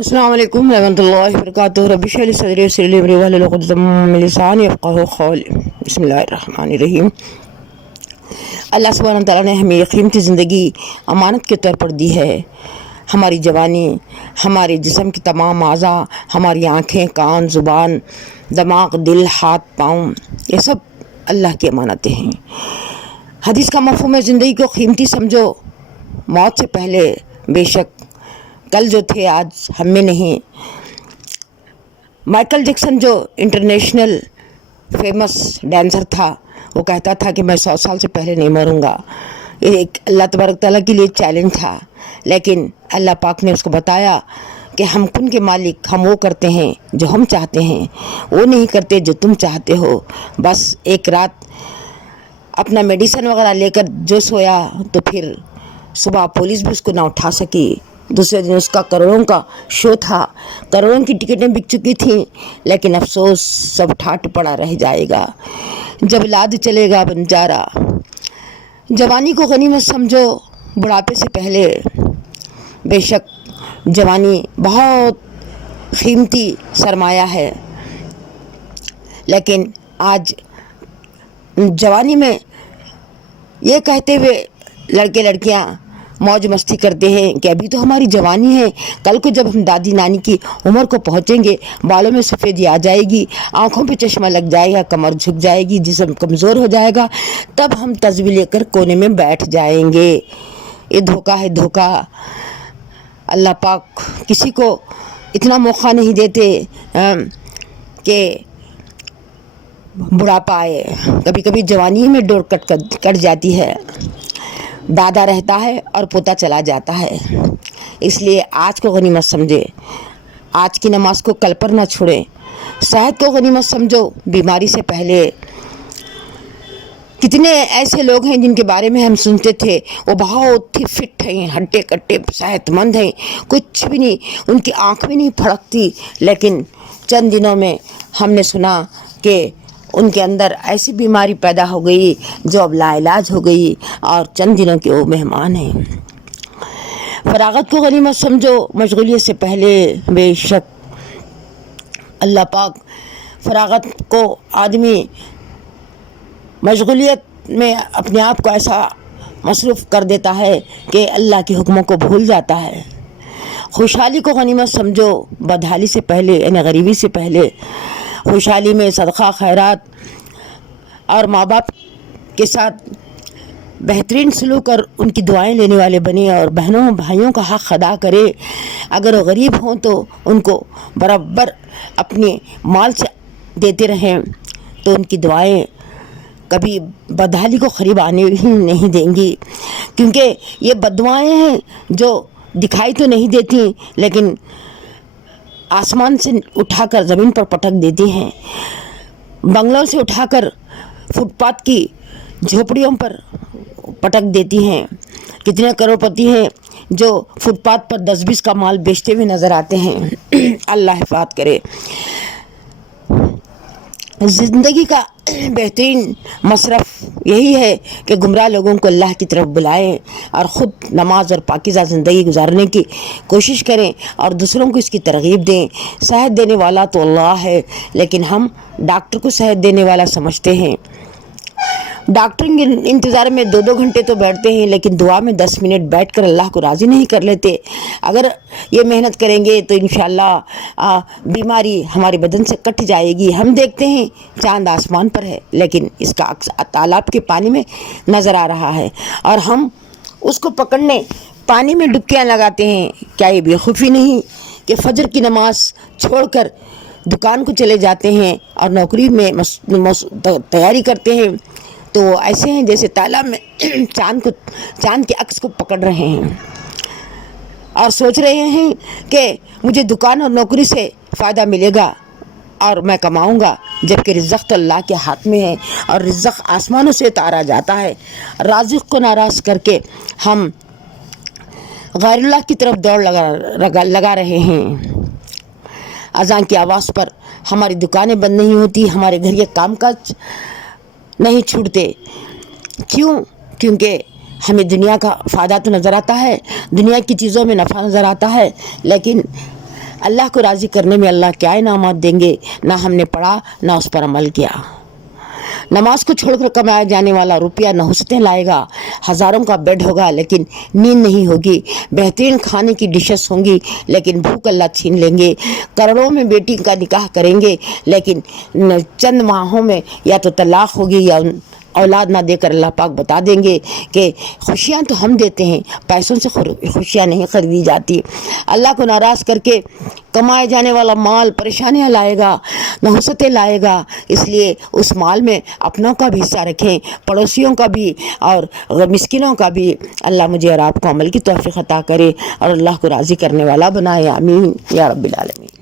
السلام علیکم ورحمۃ اللہ وبرکاتہ۔ رب اشرح لی صدری ویسر لی امری واحلل عقدۃ من لسانی یفقہوا قولی۔ بسم اللہ الرحمن الرحیم۔ اللہ سبحانہ تعالیٰ نے ہمیں یہ قیمتی زندگی امانت کے طور پر دی ہے۔ ہماری جوانی، ہمارے جسم کی تمام اعضاء، ہماری آنکھیں، کان، زبان، دماغ، دل، ہاتھ، پاؤں، یہ سب اللہ کی امانتیں ہیں۔ حدیث کا مفہوم ہے زندگی کو قیمتی سمجھو، موت سے پہلے بے شک کل جو تھے آج ہم میں نہیں۔ مائیکل جیکسن جو انٹرنیشنل فیمس ڈانسر تھا، وہ کہتا تھا کہ میں 100 سال سے پہلے نہیں مروں گا۔ یہ ایک اللہ تبارک تعالیٰ کے لیے چیلنج تھا، لیکن اللہ پاک نے اس کو بتایا کہ ہم کن کے مالک، ہم وہ کرتے ہیں جو ہم چاہتے ہیں، وہ نہیں کرتے جو تم چاہتے ہو۔ بس ایک رات اپنا میڈیسن وغیرہ لے کر جو سویا تو پھر صبح پولیس بھی اس کو نہ اٹھا سکی۔ دوسرے دن اس کا کروڑوں کا شو تھا، کروڑوں کی ٹکٹیں بک چکی تھیں، لیکن افسوس سب ٹھاٹ پڑا رہ جائے گا جب لاد چلے گا بنجارا۔ جوانی کو غنیمت سمجھو بڑھاپے سے پہلے، بے شک جوانی بہت قیمتی سرمایہ ہے، لیکن آج جوانی میں یہ کہتے ہوئے لڑکے لڑکیاں موج مستی کرتے ہیں کہ ابھی تو ہماری جوانی ہے، کل کو جب ہم دادی نانی کی عمر کو پہنچیں گے، بالوں میں سفیدی آ جائے گی، آنکھوں پہ چشمہ لگ جائے گا، کمر جھک جائے گی، جسم کمزور ہو جائے گا، تب ہم تصویر لے کر کونے میں بیٹھ جائیں گے۔ یہ دھوکہ ہے، دھوکہ۔ اللہ پاک کسی کو اتنا موقع نہیں دیتے کہ بڑھاپا آئے۔ کبھی کبھی جوانی میں ڈور کٹ جاتی ہے، دادا رہتا ہے اور پوتا چلا جاتا ہے۔ اس لیے آج کو غنیمت سمجھے، آج کی نماز کو کل پر نہ چھوڑے، صحت کو غنیمت سمجھو بیماری سے پہلے۔ کتنے ایسے لوگ ہیں جن کے بارے میں ہم سنتے تھے وہ بہت ہی فٹ ہیں، ہڈے کٹے صحت مند ہیں، کچھ بھی نہیں، ان کی آنکھ بھی نہیں پھڑکتی، لیکن چند دنوں میں ہم نے سنا کہ ان کے اندر ایسی بیماری پیدا ہو گئی جو اب لا علاج ہو گئی، اور چند دنوں کے وہ مہمان ہیں۔ فراغت کو غنیمت سمجھو مشغولیت سے پہلے، بے شک اللہ پاک فراغت کو آدمی مشغولیت میں اپنے آپ کو ایسا مصروف کر دیتا ہے کہ اللہ کے حکموں کو بھول جاتا ہے۔ خوشحالی کو غنیمت سمجھو بدحالی سے پہلے، یعنی غریبی سے پہلے۔ خوشحالی میں صدقہ، خیرات اور ماں باپ کے ساتھ بہترین سلوک اور ان کی دعائیں لینے والے بنے، اور بہنوں بھائیوں کا حق ادا کرے۔ اگر وہ غریب ہوں تو ان کو برابر اپنے مال سے دیتے رہیں، تو ان کی دعائیں کبھی بدحالی کو قریب آنے ہی نہیں دیں گی، کیونکہ یہ بددعائیں ہیں جو دکھائی تو نہیں دیتی لیکن آسمان سے اٹھا کر زمین پر پٹک دیتی ہیں، بنگلوں سے اٹھا کر فٹ پاتھ کی جھوپڑیوں پر پٹک دیتی ہیں۔ کتنے کروڑپتی ہیں جو فٹ پاتھ پر 10-20 کا مال بیچتے ہوئے نظر آتے ہیں۔ اللہ حفاظت کرے۔ زندگی کا بہترین مصرف یہی ہے کہ گمراہ لوگوں کو اللہ کی طرف بلائیں اور خود نماز اور پاکیزہ زندگی گزارنے کی کوشش کریں اور دوسروں کو اس کی ترغیب دیں۔ صحت دینے والا تو اللہ ہے، لیکن ہم ڈاکٹر کو صحت دینے والا سمجھتے ہیں۔ ڈاکٹر کے انتظار میں 2 گھنٹے تو بیٹھتے ہیں، لیکن دعا میں 10 منٹ بیٹھ کر اللہ کو راضی نہیں کر لیتے۔ اگر یہ محنت کریں گے تو انشاءاللہ بیماری ہمارے بدن سے کٹ جائے گی۔ ہم دیکھتے ہیں چاند آسمان پر ہے، لیکن اس کا عکس تالاب کے پانی میں نظر آ رہا ہے، اور ہم اس کو پکڑنے پانی میں ڈبکیاں لگاتے ہیں۔ کیا یہ بے خوفی نہیں کہ فجر کی نماز چھوڑ کر دکان کو چلے جاتے ہیں اور نوکری میں تیاری کرتے ہیں، تو وہ ایسے ہیں جیسے تالاب میں چاند کے عکس کو پکڑ رہے ہیں اور سوچ رہے ہیں کہ مجھے دکان اور نوکری سے فائدہ ملے گا اور میں کماؤں گا، جبکہ رزق تو اللہ کے ہاتھ میں ہے، اور رزق آسمانوں سے اتارا جاتا ہے۔ رازق کو ناراض کر کے ہم غیر اللہ کی طرف دوڑ لگا رہے ہیں۔ اذان کی آواز پر ہماری دکانیں بند نہیں ہوتی، ہمارے گھر کے کام کاج نہیں چھوٹتے۔ کیوں؟ کیونکہ ہمیں دنیا کا فائدہ تو نظر آتا ہے، دنیا کی چیزوں میں نفع نظر آتا ہے، لیکن اللہ کو راضی کرنے میں اللہ کیا انعامات دیں گے، نہ ہم نے پڑھا نہ اس پر عمل کیا۔ نماز کو چھوڑ کر کمایا جانے والا روپیہ نحوستیں لائے گا، ہزاروں کا بیڈ ہوگا لیکن نیند نہیں ہوگی، بہترین کھانے کی ڈشز ہوں گی لیکن بھوک اللہ چھین لیں گے، کروڑوں میں بیٹی کا نکاح کریں گے لیکن چند ماہوں میں یا تو طلاق ہوگی یا اولاد نہ دے کر اللہ پاک بتا دیں گے کہ خوشیاں تو ہم دیتے ہیں، پیسوں سے خوشیاں نہیں خریدی جاتی۔ اللہ کو ناراض کر کے کمائے جانے والا مال پریشانیاں لائے گا، نحوستیں لائے گا، اس لیے اس مال میں اپنوں کا بھی حصہ رکھیں، پڑوسیوں کا بھی اور مسکینوں کا بھی۔ اللہ مجھے اور آپ کو عمل کی توفیق عطا کرے اور اللہ کو راضی کرنے والا بنائے، آمین یا رب العالمین۔